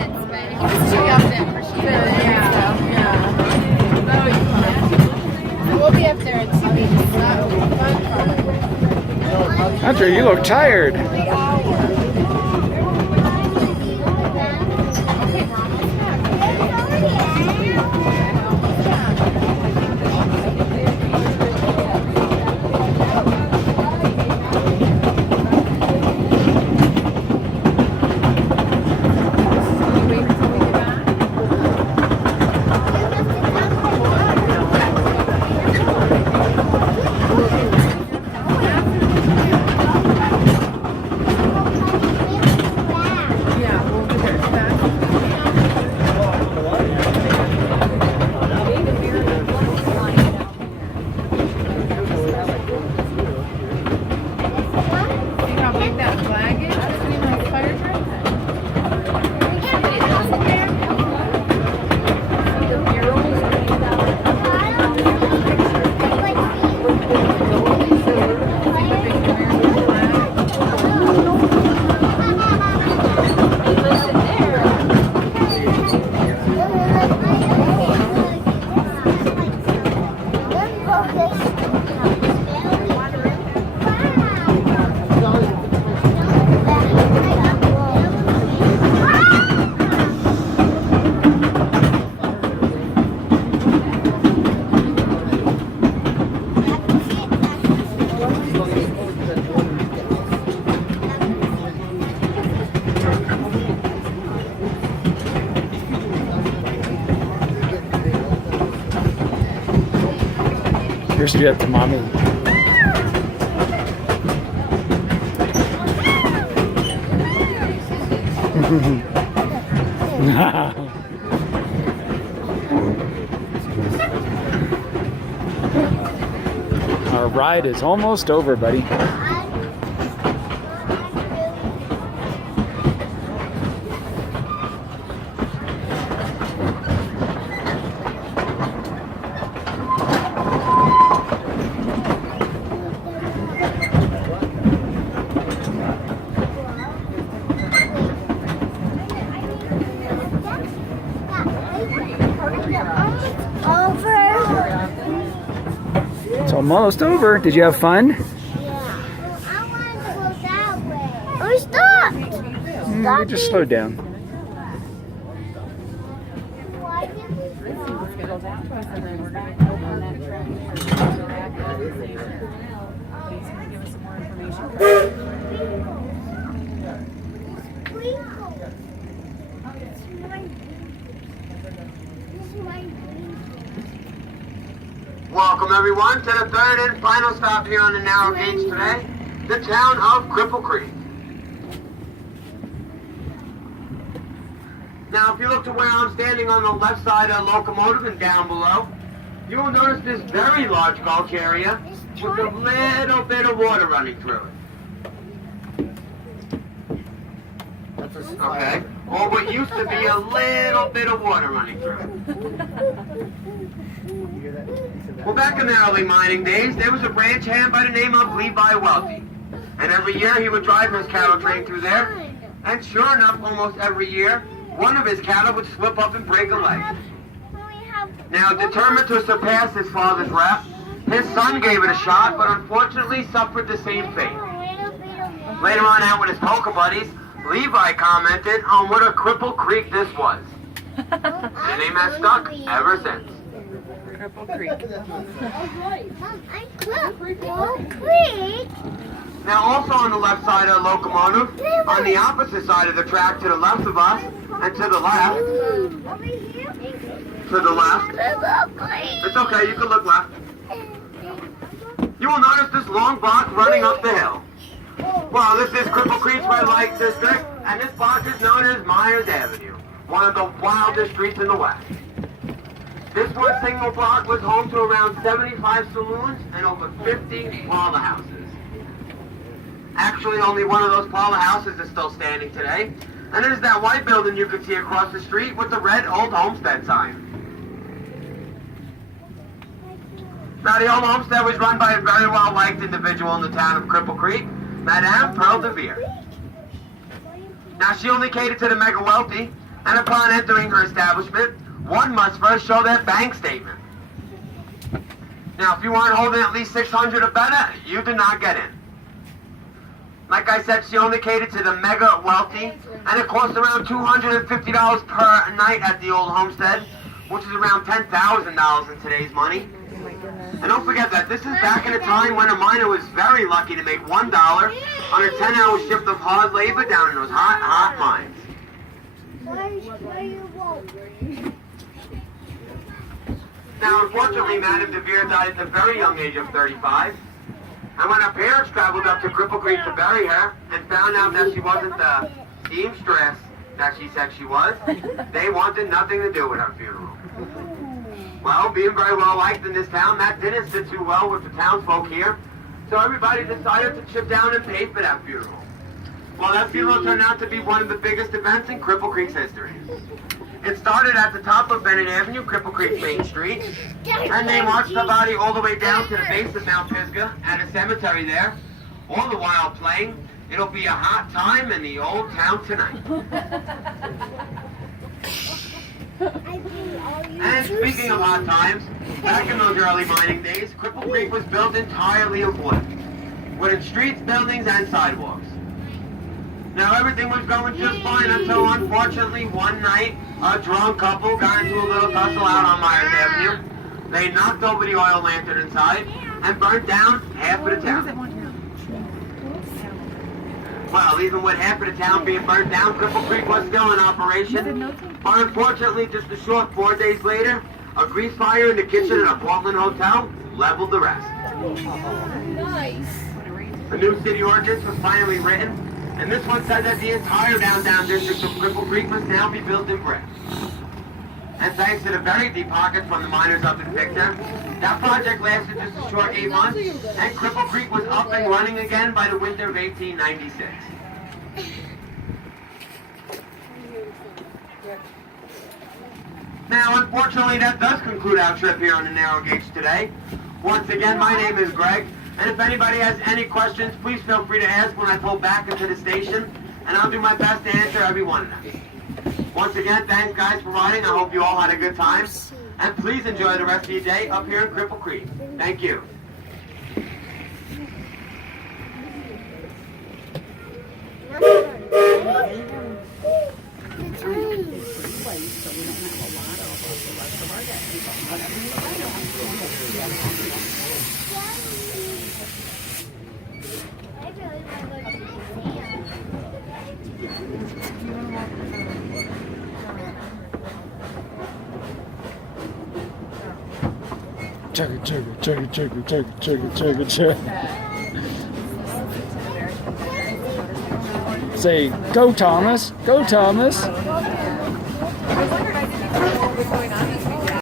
It's too often for Sheena. Yeah. We'll be up there in 2 weeks. Hunter, you look tired. Here's you up to mommy. Our ride is almost over, buddy. It's almost over. Did you have fun? Yeah. I wanted to go that way. Oh, stop! We just slowed down. Why did we Welcome everyone to the third and final stop here on the narrow gauge today, the town of Cripple Creek. Now if you look to where I'm standing on the left side of the locomotive and down below, you will notice this very large gulch area with a little bit of water running through it. Okay, or what used to be a little bit of water running through it. Well, back in the early mining days, there was a ranch hand by the name of Levi Welty. And every year he would drive his cattle train through there. And sure enough, almost every year, one of his cattle would slip up and break a leg. Now, determined to surpass his father's rep, his son gave it a shot, but unfortunately suffered the same fate. Later on out with his poker buddies, Levi commented on what a Cripple Creek this was. The name has stuck ever since. Cripple Creek. Cripple Creek? Now also on the left side of the locomotive, on the opposite side of the track to the left of us, and to the left, it's okay, you can look left. You will notice this long block running up the hill. Well, this is Cripple Creek's red light district, and this block is known as Myers Avenue, one of the wildest streets in the West. This one single block was home to around 75 saloons and over 50 parlor houses. Actually, only one of those parlor houses is still standing today, and it is that white building you can see across the street with the red Old Homestead sign. Now, the Old Homestead was run by a very well-liked individual in the town of Cripple Creek, Madame Pearl de Vere. Now, she only catered to the mega wealthy, And upon entering her establishment, one must first show their bank statement. Now, if you weren't holding at least 600 or better, you did not get in. Like I said, she only catered to the mega wealthy, and it costs around $250 per night at the old homestead, which is around $10,000 in today's money. And don't forget that this is back in a time when a miner was very lucky to make $1 on a 10-hour shift of hard labor down in those hot, hot mines. Now, unfortunately, Madame de Vere died at the very young age of 35. And when her parents traveled up to Cripple Creek to bury her and found out that she wasn't the seamstress that she said she was, they wanted nothing to do with her funeral. Well, being very well liked in this town, that didn't sit too well with the townsfolk here, so everybody decided to chip down and pay for that funeral. Well, that funeral turned out to be one of the biggest events in Cripple Creek's history. It started at the top of Bennett Avenue, Cripple Creek Main Street, and they marched the body all the way down to the base of Mount Pisgah at a cemetery there, all the while playing "It'll Be a Hot Time in the Old Town Tonight." And speaking of hot times, back in those early mining days, Cripple Creek was built entirely of wood, wooden streets, buildings, and sidewalks. Now, everything was going just fine until, unfortunately, one night, a drunk couple got into a little tussle out on Myers Avenue. They knocked over the oil lantern inside and burnt down half of the town. Well, even with half of the town being burnt down, Cripple Creek was still in operation. But unfortunately, just a short 4 days later, a grease fire in the kitchen at a Portland hotel leveled the rest. Nice. A new city ordinance was finally written, and this one said that the entire downtown district of Cripple Creek must now be built in brick. And thanks to the very deep pockets from the miners up in Victor, that project lasted just a short 8 months, and Cripple Creek was up and running again by the winter of 1896. Now, unfortunately, that does conclude our trip here on the Narrow Gauge today. Once again, my name is Greg, and if anybody has any questions, please feel free to ask when I pull back into the station, and I'll do my best to answer every one of them. Once again, thanks guys for riding. I hope you all had a good time. And please enjoy the rest of your day up here in Cripple Creek. Thank you. Chugga, chugga, chugga, chugga, chugga, chugga, chugga, chugga. Say, go Thomas, go Thomas.